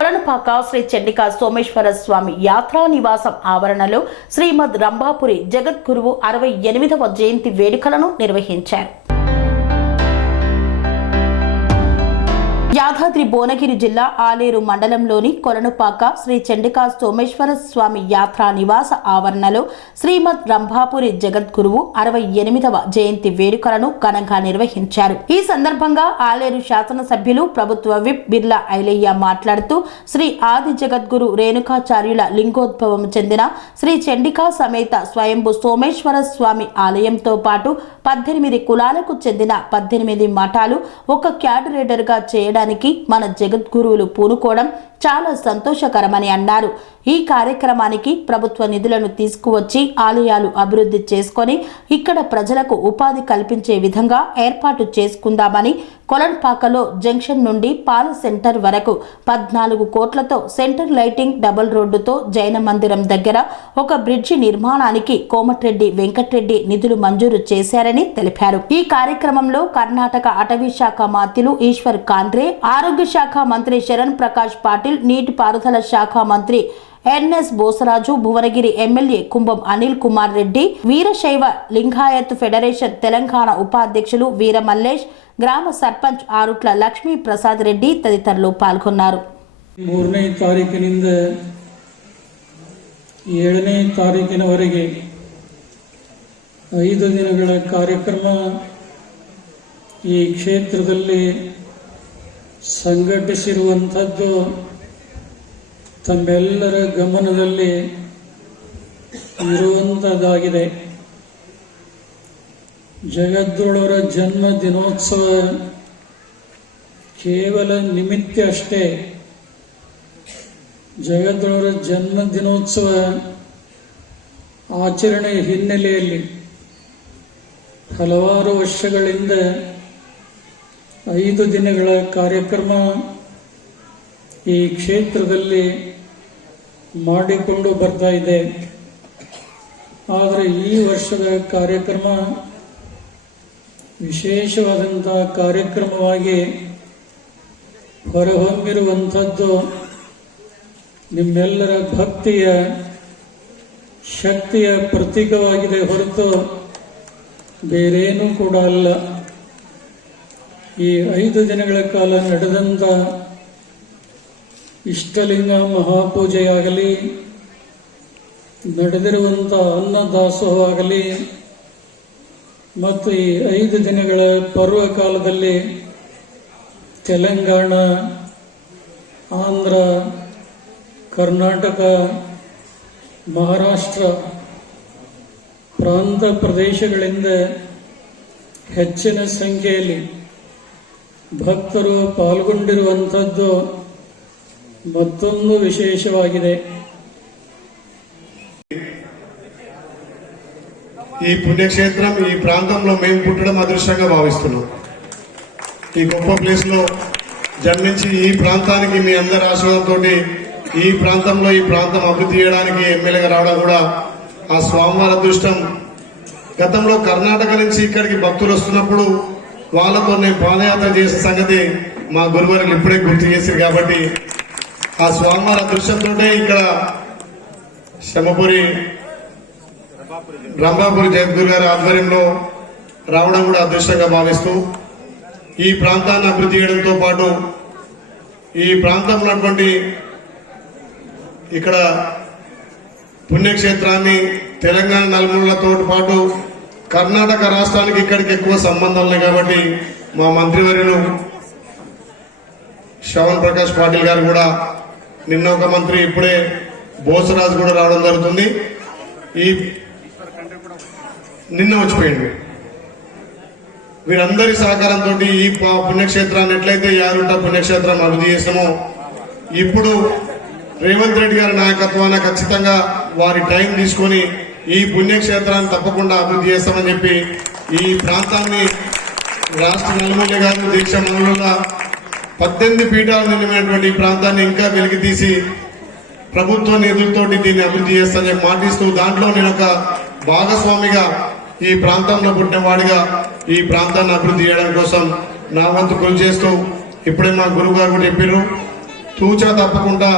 కొలనుపాక శ్రీ చండికా సోమేశ్వర స్వామి యాత్రా నివాసం ఆవరణలో శ్రీమద్ రంభాపురి జగద్గురువు 68వ జయంతి వేడుకలను నిర్వహించారు. యాదాద్రి భువనగిరి జిల్లా ఆలేరు మండలంలోని కొలనుపాక శ్రీ చండికా సోమేశ్వర స్వామి యాత్రా నివాస ఆవరణలో శ్రీమద్ రంభాపురి జగద్గురువు 68వ జయంతి వేడుకలను ఘనంగా నిర్వహించారు. ఈ సందర్భంగా ఆలేరు శాసనసభ్యులు ప్రభుత్వ విప్ బిర్లా ఐలయ్య మాట్లాడుతూ శ్రీ ఆది జగద్గురు రేణుకాచార్యుల లింగోద్భవం చెందిన శ్రీ చండికా సమేత స్వయంభు సోమేశ్వర స్వామి ఆలయంతో పాటు 18 కులాలకు చెందిన 18 మఠాలు ఒక క్యాడరేటర్గా చేయడానికి మన జగద్గురువులు పూనుకోవడం చాలా సంతోషకరమని అన్నారు. ఈ కార్యక్రమానికి ప్రభుత్వ నిధులను తీసుకువచ్చి ఆలయాలు అభివృద్ధి చేసుకొని ఇక్కడ ప్రజలకు ఉపాధి కల్పించే విధంగా ఏర్పాటు చేసుకుందామని కొలన్పాకలో జంక్షన్ నుండి పాల సెంటర్ వరకు 14 కోట్లతో సెంటర్ లైటింగ్ డబుల్ రోడ్డుతో జైన మందిరం దగ్గర ఒక బ్రిడ్జి నిర్మాణానికి కోమటిరెడ్డి వెంకటరెడ్డి నిధులు మంజూరు చేశారని తెలిపారు. ఈ కార్యక్రమంలో కర్ణాటక అటవీ శాఖ మంత్రులు ఈశ్వర్ ఖండ్రే, ఆరోగ్య శాఖ మంత్రి శరణ్ ప్రకాష్ పాటిల్, నీటిపారుదల శాఖ మంత్రి ఎన్ఎస్ బోసరాజు, భువనగిరి ఎమ్మెల్యే కుంభం అనిల్ కుమార్ రెడ్డి, వీరశైవ లింగాయత్ ఫెడరేషన్ తెలంగాణ ఉపాధ్యక్షులు వీర మల్లేష్, గ్రామ సర్పంచ్ ఆరుట్ల లక్ష్మీ ప్రసాద్ రెడ్డి తదితరులు పాల్గొన్నారు. 3ನೇ ತಾರೀಕಿನಿಂದ 7ನೇ ತಾರೀಕಿನವರೆಗೆ 5 ದಿನಗಳ ಕಾರ್ಯಕ್ರಮ ಈ ಕ್ಷೇತ್ರದಲ್ಲಿ ಸಂಘಟಿಸಿರುವಂಥದ್ದು ತಮ್ಮೆಲ್ಲರ ಗಮನದಲ್ಲಿ ಇರುವಂಥದ್ದಾಗಿದೆ. ಜಗದ್ಗುರುವರ ಜನ್ಮ ದಿನೋತ್ಸವ ಕೇವಲ ನಿಮಿತ್ತ ಅಷ್ಟೇ. ಜಗದ್ಗುರುವರ ಜನ್ಮ ದಿನೋತ್ಸವ ಆಚರಣೆ ಹಿನ್ನೆಲೆಯಲ್ಲಿ ಹಲವಾರು ವರ್ಷಗಳಿಂದ 5 ದಿನಗಳ ಕಾರ್ಯಕ್ರಮ ಈ ಕ್ಷೇತ್ರದಲ್ಲಿ ಮಾಡಿಕೊಂಡು ಬರ್ತಾ ಇದೆ. ಆದರೆ ಈ ವರ್ಷದ ಕಾರ್ಯಕ್ರಮ ವಿಶೇಷವಾದಂತಹ ಕಾರ್ಯಕ್ರಮವಾಗಿ ಹೊರಹೊಮ್ಮಿರುವಂಥದ್ದು ನಿಮ್ಮೆಲ್ಲರ ಭಕ್ತಿಯ ಶಕ್ತಿಯ ಪ್ರತೀಕವಾಗಿದೆ ಹೊರತು ಬೇರೇನೂ ಕೂಡ ಅಲ್ಲ. ಈ 5 ದಿನಗಳ ಕಾಲ ನಡೆದಂಥ ಇಷ್ಟಲಿಂಗ ಮಹಾಪೂಜೆಯಾಗಲಿ, ನಡೆದಿರುವಂಥ ಅನ್ನದಾಸೋಹವಾಗಲಿ ಮತ್ತು ಈ 5 ದಿನಗಳ ಪರ್ವಕಾಲದಲ್ಲಿ ತೆಲಂಗಾಣ, ಆಂಧ್ರ, ಕರ್ನಾಟಕ, ಮಹಾರಾಷ್ಟ್ರ ಪ್ರಾಂತ ಪ್ರದೇಶಗಳಿಂದ ಹೆಚ್ಚಿನ ಸಂಖ್ಯೆಯಲ್ಲಿ ಭಕ್ತರು ಪಾಲ್ಗೊಂಡಿರುವಂಥದ್ದು మత్తొందు విశేషవాಗಿದೆ. ఈ పుణ్యక్షేత్రం ఈ ప్రాంతంలో మేము పుట్టడం అదృష్టంగా భావిస్తున్నాం. ఈ గొప్ప ప్లేస్ లో జన్మించి ఈ ప్రాంతానికి మీ అందరి ఆశీర్వాదంతో ఈ ప్రాంతంలో ఈ ప్రాంతం అభివృద్ధి చేయడానికి ఎమ్మెల్యేగా రావడం కూడా ఆ స్వామివారి అదృష్టం. గతంలో కర్ణాటక నుంచి ఇక్కడికి భక్తులు వస్తున్నప్పుడు వాళ్ళతో నేను పాదయాత్ర చేసిన సంగతి మా గురువారు ఇప్పుడే గుర్తు చేశారు. కాబట్టి ఆ స్వామివారి అదృష్టంతో ఇక్కడ శమపురి రంభాపురి జగద్గురు గారి ఆధ్వర్యంలో రావడం కూడా అదృష్టంగా భావిస్తూ ఈ ప్రాంతాన్ని అభివృద్ధి చేయడంతో పాటు ఈ ప్రాంతంలో ఉన్నటువంటి ఇక్కడ పుణ్యక్షేత్రాన్ని తెలంగాణ నలుమూలతో పాటు కర్ణాటక రాష్ట్రానికి ఇక్కడికి ఎక్కువ సంబంధం ఉన్నాయి. కాబట్టి మా మంత్రివర్యులు శ్రవణ్ ప్రకాష్ పాటిల్ గారు కూడా, నిన్న ఒక మంత్రి ఇప్పుడే బోసరాజు కూడా రావడం జరుగుతుంది. ఈ నిన్న వచ్చిపోయింది. వీరందరి సహకారంతో ఈ పుణ్యక్షేత్రాన్ని ఎట్లయితే యారుంట పుణ్యక్షేత్రం అభివృద్ధి చేసామో ఇప్పుడు రేవంత్ రెడ్డి గారి నాయకత్వాన ఖచ్చితంగా వారి టైం తీసుకొని ఈ పుణ్యక్షేత్రాన్ని తప్పకుండా అభివృద్ధి చేస్తామని చెప్పి ఈ ప్రాంతాన్ని రాష్ట్ర నలుమూల గారు దీక్ష మంగళంగా 18 పీఠాలు నిలిచినటువంటి ఈ ప్రాంతాన్ని ఇంకా వెలికి తీసి ప్రభుత్వ నిధులతో దీన్ని అభివృద్ధి చేస్తానని మాటిస్తూ దాంట్లో నేను ఒక భాగస్వామిగా ఈ ప్రాంతంలో పుట్టినవాడిగా ఈ ప్రాంతాన్ని అభివృద్ధి చేయడం కోసం నా వంతు కృషి చేస్తూ ఇప్పుడే మా గురువు గారు కూడా చెప్పారు తూచా తప్పకుండా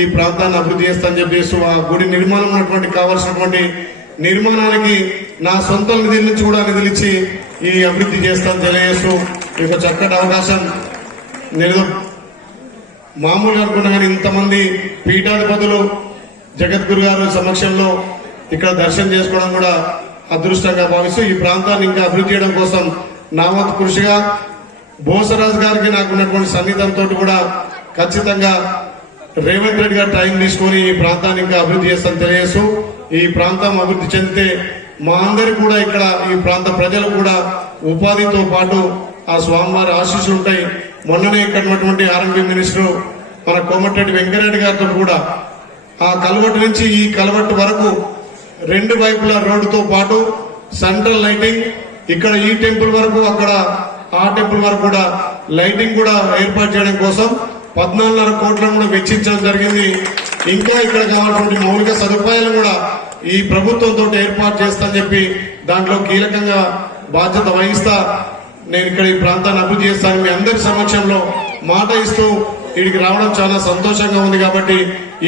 ఈ ప్రాంతాన్ని అభివృద్ధి చేస్తానని చెప్పేసి ఆ గుడి నిర్మాణం ఉన్నటువంటి కావాల్సినటువంటి నిర్మాణానికి నా సొంత నిధుల నుంచి కూడా నిధులు ఇచ్చి ఈ అభివృద్ధి చేస్తానని తెలియజేస్తూ ఒక చక్కటి అవకాశం నేను మామూలుగా అనుకున్నా కానీ ఇంతమంది పీఠాధిపతులు జగద్గురు గారి సమక్షంలో ఇక్కడ దర్శనం చేసుకోవడం కూడా అదృష్టంగా భావిస్తూ ఈ ప్రాంతాన్ని ఇంకా అభివృద్ధి చేయడం కోసం నా వంతు కృషిగా బోసరాజు గారికి నాకు ఉన్నటువంటి సన్నిహితంతో కూడా ఖచ్చితంగా రేవంత్ రెడ్డి గారు టైం తీసుకొని ఈ ప్రాంతాన్ని ఇంకా అభివృద్ధి చేస్తానని తెలియజేస్తూ ఈ ప్రాంతం అభివృద్ధి చెందితే మా అందరికి కూడా ఇక్కడ ఈ ప్రాంత ప్రజలు కూడా ఉపాధితో పాటు ఆ స్వామివారి ఆశీస్సులు ఉంటాయి. మొన్ననే ఇక్కడ ఉన్నటువంటి ఆర్ఎంపీ మినిస్టర్ మన కోమటిరెడ్డి వెంకరెడ్డి గారితో కూడా ఆ కలవట్టు నుంచి ఈ కలవట్టు వరకు రెండు వైపుల రోడ్డుతో పాటు సెంట్రల్ లైటింగ్, ఇక్కడ ఈ టెంపుల్ వరకు అక్కడ ఆ టెంపుల్ వరకు కూడా లైటింగ్ కూడా ఏర్పాటు చేయడం కోసం 14.5 కోట్లను కూడా వెచ్చించడం జరిగింది. ఇంకా ఇక్కడ కావాల్సిన మౌలిక సదుపాయాలు కూడా ఈ ప్రభుత్వంతో ఏర్పాటు చేస్తానని చెప్పి దాంట్లో కీలకంగా బాధ్యత వహిస్తా నేను ఇక్కడ ఈ ప్రాంతాన్ని అభివృద్ధి చేస్తాను మీ అందరి సమక్షంలో మాట ఇస్తూ వీడికి రావడం చాలా సంతోషంగా ఉంది. కాబట్టి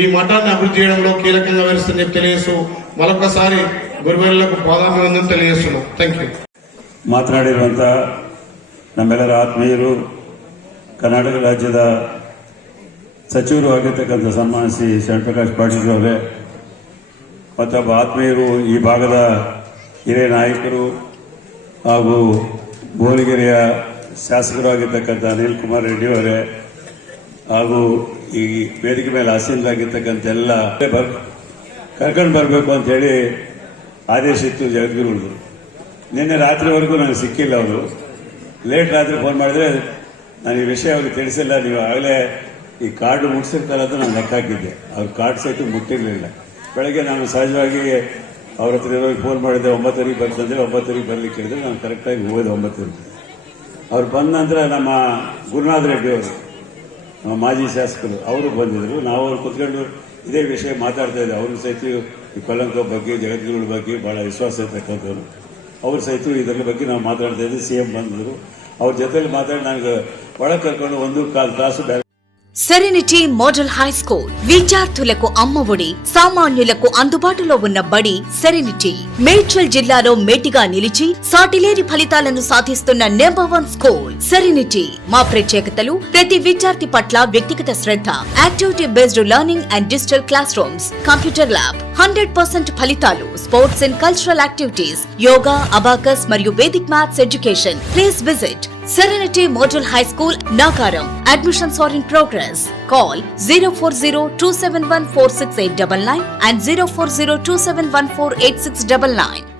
ఈ మఠాన్ని అభివృద్ధి చేయడంలో కీలకంగా వ్యవహరిస్తుందని చెప్పి తెలియజేస్తూ మరొకసారి గురువేళ్లకు పాదాభివందనం తెలియజేస్తున్నాం. Thank you. ಮಾತನಾಡಿರುವಂಥ ನಮ್ಮೆಲ್ಲರ ಆತ್ಮೀಯರು, ಕರ್ನಾಟಕ ರಾಜ್ಯದ ಸಚಿವರು ಆಗಿರ್ತಕ್ಕಂಥ ಸನ್ಮಾನ್ಯ ಶ್ರೀ ಶರಣಪ್ರಕಾಶ್ ಪಾಟೀಲ್ ಅವರೇ, ಮತ್ತೊಬ್ಬ ಆತ್ಮೀಯರು, ಈ ಭಾಗದ ಹಿರಿಯ ನಾಯಕರು ಹಾಗೂ ಬೋಲಿಗೆರೆಯ ಶಾಸಕರು ಆಗಿರ್ತಕ್ಕಂಥ ಅನಿಲ್ ಕುಮಾರ್ ರೆಡ್ಡಿ ಅವರೇ, ಹಾಗೂ ಈ ವೇದಿಕೆ ಮೇಲೆ ಆಸೀನರಾಗಿರ್ತಕ್ಕಂಥ ಎಲ್ಲ ಕರ್ಕೊಂಡು ಬರಬೇಕು ಅಂತೇಳಿ ಆದೇಶ ಇತ್ತು ಜಗದ್ಗುರುಗಳು. ನಿನ್ನೆ ರಾತ್ರಿವರೆಗೂ ನನಗೆ ಸಿಕ್ಕಿಲ್ಲ. ಅವರು ಲೇಟ್ ರಾತ್ರಿ ಫೋನ್ ಮಾಡಿದ್ರೆ ನಾನು ಈ ವಿಷಯ ಅವ್ರಿಗೆ ತಿಳಿಸಿಲ್ಲ, ನೀವು ಆಗಲೇ ಈ ಕಾರ್ಡು ಮುಗಿಸಿರ್ತಾರೆ ಅಂತ ನಾನು ಲೆಕ್ಕ ಹಾಕಿದ್ದೆ. ಅವ್ರ ಕಾರ್ಡ್ ಸಹಿತ ಮುಟ್ಟಿರಲಿಲ್ಲ. ಬೆಳಗ್ಗೆ ನಾನು ಸಹಜವಾಗಿ ಅವ್ರ ಹತ್ರ ಇರೋರಿಗೆ ಫೋನ್ ಮಾಡಿದ್ದೆ, 9:00 ಬರ್ತಂದ್ರೆ 9:00 ಬರ್ಲಿಕ್ಕೆ ಹೇಳಿದ್ರೆ ನಾನು ಕರೆಕ್ಟಾಗಿ ಹೋದೆ 9:00. ಅವ್ರು ಬಂದ ನಂತರ ನಮ್ಮ ಗುರುನಾಥ್ ರೆಡ್ಡಿ ಅವರು, ನಮ್ಮ ಮಾಜಿ ಶಾಸಕರು, ಅವರು ಬಂದಿದ್ರು. ನಾವು ಅವ್ರು ಕುತ್ಕೊಂಡು ಇದೇ ವಿಷಯ ಮಾತಾಡ್ತಾ ಇದ್ದೆ. ಅವ್ರ ಸಹಿತ ಈ ಕೊಲ್ಲಂಕ ಬಗ್ಗೆ, ಜಗದ್ಗುರುಗಳ ಬಗ್ಗೆ ಬಹಳ ವಿಶ್ವಾಸ ಇರ್ತಕ್ಕಂಥವ್ರು. ಅವ್ರ ಸಹಿತ ಇದರ ಬಗ್ಗೆ ನಾವು ಮಾತಾಡ್ತಾ ಇದ್ದೆ. ಸಿಎಂ ಬಂದಿದ್ರು, ಅವ್ರ ಜೊತೆಲಿ ಮಾತಾಡಿ ನನಗೆ ಒಳಗೆ ಕರ್ಕೊಂಡು 1.25 ತಾಸು సెరెనిటీ మోడల్ హై స్కూల్ విద్యార్థులకు అమ్మఒడి, సామాన్యులకు అందుబాటులో ఉన్న బడి సెరెనిటీ. మేడ్చల్ జిల్లాలో మేటిగా నిలిచి సాటిలేని ఫలితాలను సాధిస్తున్న నంబర్ 1 స్కూల్ సెరెనిటీ. మా ప్రత్యేకతలు: ప్రతి విద్యార్థి పట్ల వ్యక్తిగత శ్రద్ధ, activity based learning and digital class rooms, computer lab, 100% ఫలితాలు, sports and cultural activities, yoga, abacus మరియు Vedic maths education. Please visit Serenity Model High School, Nagaram. Admissions are in progress. Call 040-271-46899 and 040-271-48699.